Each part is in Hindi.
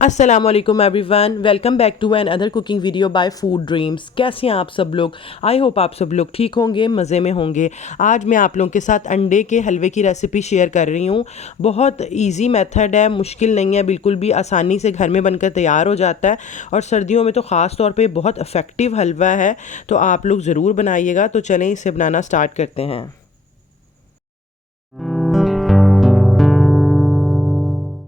अस्सलाम वालेकुम everyone, welcome back to another cooking video by Food Dreams. कैसे हैं आप सब लोग? आई होप आप सब लोग ठीक होंगे, मज़े में होंगे। आज मैं आप लोगों के साथ अंडे के हलवे की रेसिपी शेयर कर रही हूँ। बहुत इजी मेथड है, मुश्किल नहीं है, बिल्कुल भी आसानी से घर में बनकर तैयार हो जाता है और सर्दियों में तो ख़ास तौर पे बहुत इफ़ेक्टिव हलवा है, तो आप लोग ज़रूर बनाइएगा। तो चलें इसे बनाना स्टार्ट करते हैं।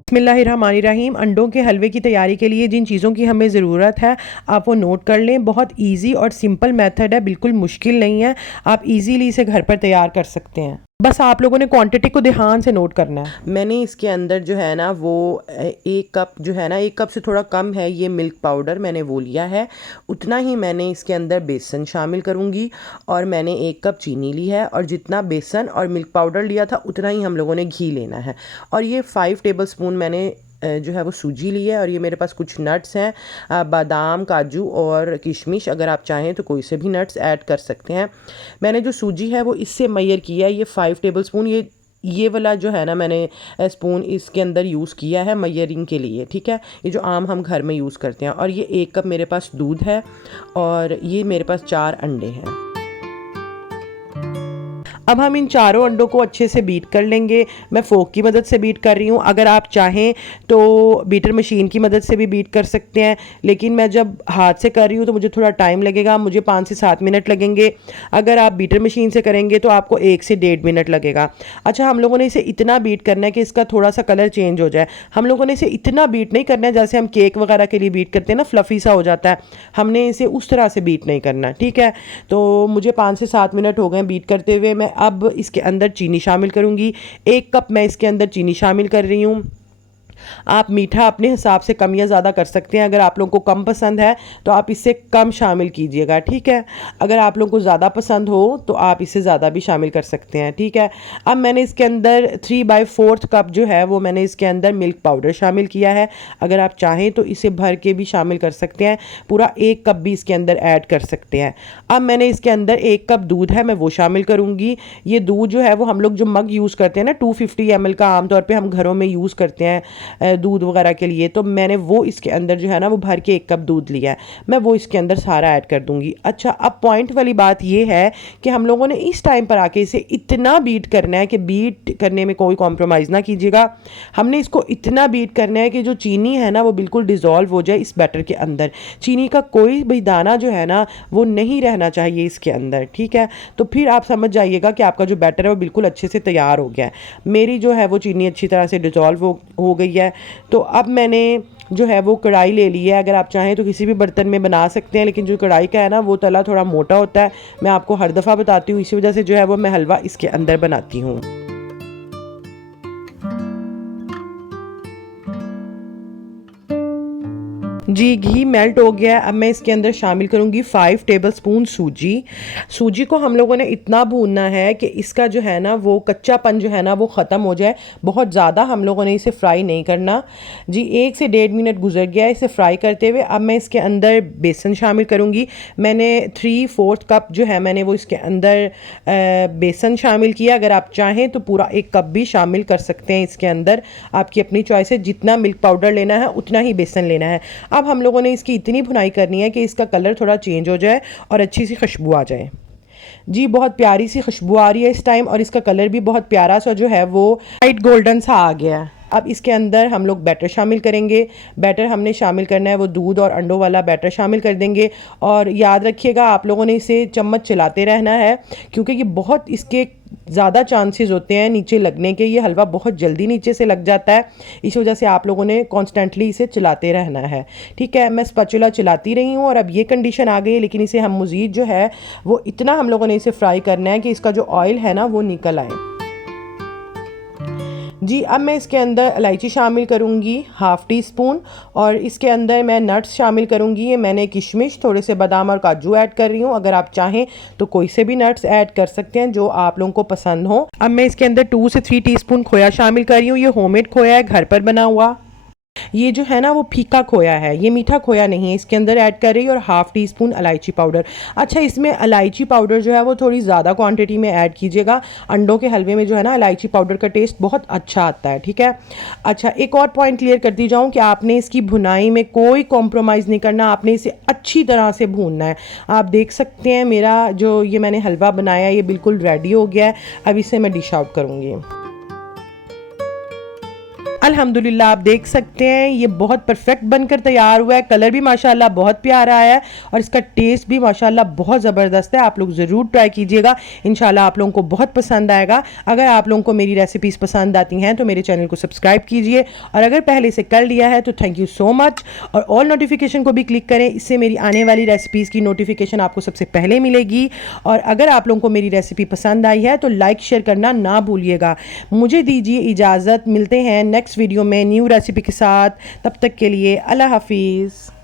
बिस्मिल्लाहिर्रहमानिर्रहीम। अंडों के हलवे की तैयारी के लिए जिन चीज़ों की हमें ज़रूरत है आप वो नोट कर लें। बहुत इजी और सिंपल मेथड है, बिल्कुल मुश्किल नहीं है, आप इजीली इसे घर पर तैयार कर सकते हैं। बस आप लोगों ने क्वांटिटी को ध्यान से नोट करना है। मैंने इसके अंदर जो है ना वो 1 कप जो है ना, 1 कप से थोड़ा कम है ये मिल्क पाउडर, मैंने वो लिया है। उतना ही मैंने इसके अंदर बेसन शामिल करूँगी और मैंने 1 कप चीनी ली है और जितना बेसन और मिल्क पाउडर लिया था उतना ही हम लोगों ने घी लेना है। और ये 5 टेबल स्पून मैंने जो है वो सूजी ली है और ये मेरे पास कुछ नट्स हैं, बादाम, काजू और किशमिश। अगर आप चाहें तो कोई से भी नट्स ऐड कर सकते हैं। मैंने जो सूजी है वो इससे मैयर किया है, ये 5 टेबल स्पून। ये वाला जो है ना मैंने स्पून इसके अंदर यूज़ किया है मयरिंग के लिए, ठीक है। ये जो आम हम घर में यूज़ करते हैं। और ये 1 कप मेरे पास दूध है और ये मेरे पास 4 अंडे हैं। अब हम इन चारों अंडों को अच्छे से बीट कर लेंगे। मैं फोक की मदद से बीट कर रही हूँ, अगर आप चाहें तो बीटर मशीन की मदद से भी बीट कर सकते हैं, लेकिन मैं जब हाथ से कर रही हूँ तो मुझे थोड़ा टाइम लगेगा, मुझे 5 से 7 मिनट लगेंगे। अगर आप बीटर मशीन से करेंगे तो आपको 1 से 1.5 मिनट लगेगा। अच्छा, हम लोगों ने इसे इतना बीट करना है कि इसका थोड़ा सा कलर चेंज हो जाए। हम लोगों ने इसे इतना बीट नहीं करना है जैसे हम केक वगैरह के लिए बीट करते हैं ना, फ्लफ़ी सा हो जाता है। हमने इसे उस तरह से बीट नहीं करना, ठीक है। तो मुझे 5 से 7 मिनट हो गए बीट करते हुए। मैं अब इसके अंदर चीनी शामिल करूंगी। 1 कप मैं इसके अंदर चीनी शामिल कर रही हूँ। आप मीठा अपने हिसाब से कम या ज़्यादा कर सकते हैं। अगर आप लोगों को कम पसंद है तो आप इससे कम शामिल कीजिएगा, ठीक है। अगर आप लोगों को ज़्यादा पसंद हो तो आप इससे ज़्यादा भी शामिल कर सकते हैं, ठीक है। अब मैंने इसके अंदर 3/4 कप जो है वो मैंने इसके अंदर मिल्क पाउडर शामिल किया है। अगर आप चाहें तो इसे भर के भी शामिल कर सकते हैं, पूरा 1 कप भी इसके अंदर ऐड कर सकते हैं। अब मैंने इसके अंदर 1 कप दूध है, मैं वो शामिल करूँगी। ये दूध जो है वो हम लोग जो मग यूज़ करते हैं ना 250 ml का, आमतौर पर हम घरों में यूज़ करते हैं दूध वगैरह के लिए, तो मैंने वो इसके अंदर जो है ना वो भर के 1 कप दूध लिया है, मैं वो इसके अंदर सारा ऐड कर दूंगी। अच्छा, अब पॉइंट वाली बात ये है कि हम लोगों ने इस टाइम पर आके इसे इतना बीट करना है कि बीट करने में कोई कॉम्प्रोमाइज़ ना कीजिएगा। हमने इसको इतना बीट करना है कि जो चीनी है ना वो बिल्कुल डिज़ोल्व हो जाए इस बैटर के अंदर। चीनी का कोई भी दाना जो है ना वो नहीं रहना चाहिए इसके अंदर, ठीक है। तो फिर आप समझ जाइएगा कि आपका जो बैटर है वो बिल्कुल अच्छे से तैयार हो गया है। मेरी जो है वो चीनी अच्छी तरह से डिज़ोल्व हो गई है। तो अब मैंने जो है वो कढ़ाई ले ली है। अगर आप चाहें तो किसी भी बर्तन में बना सकते हैं, लेकिन जो कढ़ाई का है ना वो तला थोड़ा मोटा होता है। मैं आपको हर दफ़ा बताती हूँ, इसी वजह से जो है वो मैं हलवा इसके अंदर बनाती हूँ। जी, घी मेल्ट हो गया है। अब मैं इसके अंदर शामिल करूँगी 5 टेबल स्पून सूजी। सूजी को हम लोगों ने इतना भूनना है कि इसका जो है ना वो कच्चापन जो है ना वो ख़त्म हो जाए। बहुत ज़्यादा हम लोगों ने इसे फ्राई नहीं करना। जी, 1 से 1.5 मिनट गुजर गया है इसे फ्राई करते हुए। अब मैं इसके अंदर बेसन शामिल करूँगी। मैंने 3/4 कप जो है मैंने वो इसके अंदर बेसन शामिल किया। अगर आप चाहें तो पूरा 1 कप भी शामिल कर सकते हैं इसके अंदर, आपकी अपनी चॉइस है। जितना मिल्क पाउडर लेना है उतना ही बेसन लेना है। अब हम लोगों ने इसकी इतनी भुनाई करनी है कि इसका कलर थोड़ा चेंज हो जाए और अच्छी सी खुशबू आ जाए। जी, बहुत प्यारी सी खुशबू आ रही है इस टाइम और इसका कलर भी बहुत प्यारा सा जो है वो लाइट गोल्डन सा आ गया है। अब इसके अंदर हम लोग बैटर शामिल करेंगे। बैटर हमने शामिल करना है वो दूध और अंडों वाला बैटर शामिल कर देंगे। और याद रखिएगा आप लोगों ने इसे चम्मच चलाते रहना है, क्योंकि ये बहुत इसके ज़्यादा चांसेस होते हैं नीचे लगने के। ये हलवा बहुत जल्दी नीचे से लग जाता है, इस वजह से आप लोगों ने कॉन्स्टेंटली इसे चलाते रहना है, ठीक है। मैं स्पैचुला चलाती रही हूँ और अब ये कंडीशन आ गई है, लेकिन इसे हम मज़ीद जो है वो इतना हम लोगों ने इसे फ्राई करना है कि इसका जो ऑयल है ना वो निकल आए। जी, अब मैं इसके अंदर इलायची शामिल करूँगी 1/2 टीस्पून और इसके अंदर मैं नट्स शामिल करूँगी। ये मैंने किशमिश, थोड़े से बादाम और काजू ऐड कर रही हूँ। अगर आप चाहें तो कोई से भी नट्स ऐड कर सकते हैं जो आप लोगों को पसंद हो। अब मैं इसके अंदर 2 से 3 टीस्पून खोया शामिल कर रही हूँ। ये होममेड खोया है, घर पर बना हुआ। ये जो है ना वो फीका खोया है, ये मीठा खोया नहीं है, इसके अंदर ऐड कर रही हूँ, और हाफ़ टी स्पून इलायची पाउडर। अच्छा, इसमें इलायची पाउडर जो है वो थोड़ी ज़्यादा क्वांटिटी में ऐड कीजिएगा। अंडों के हलवे में जो है ना इलायची पाउडर का टेस्ट बहुत अच्छा आता है, ठीक है। अच्छा, एक और पॉइंट क्लियर करती जाऊँ कि आपने इसकी भुनाई में कोई कॉम्प्रोमाइज़ नहीं करना, आपने इसे अच्छी तरह से भूनना है। आप देख सकते हैं मेरा जो ये मैंने हलवा बनाया ये बिल्कुल रेडी हो गया है। अब इसे मैं डिश आउट करूँगी। अल्हम्दुलिल्लाह, आप देख सकते हैं ये बहुत परफेक्ट बनकर तैयार हुआ है। कलर भी माशाल्लाह बहुत प्यारा आया है और इसका टेस्ट भी माशाल्लाह बहुत ज़बरदस्त है। आप लोग ज़रूर ट्राई कीजिएगा, इंशाल्लाह आप लोगों को बहुत पसंद आएगा। अगर आप लोगों को मेरी रेसिपीज़ पसंद आती हैं तो मेरे चैनल को सब्सक्राइब कीजिए, और अगर पहले से कर लिया है तो थैंक यू सो मच। और ऑल नोटिफिकेशन को भी क्लिक करें, इससे मेरी आने वाली रेसिपीज़ की नोटिफिकेशन आपको सबसे पहले मिलेगी। और अगर आप लोगों को मेरी रेसिपी पसंद आई है तो लाइक शेयर करना ना भूलिएगा। मुझे दीजिए इजाज़त, मिलते हैं नेक्स्ट वीडियो में न्यू रेसिपी के साथ। तब तक के लिए अल्लाह हाफिज़।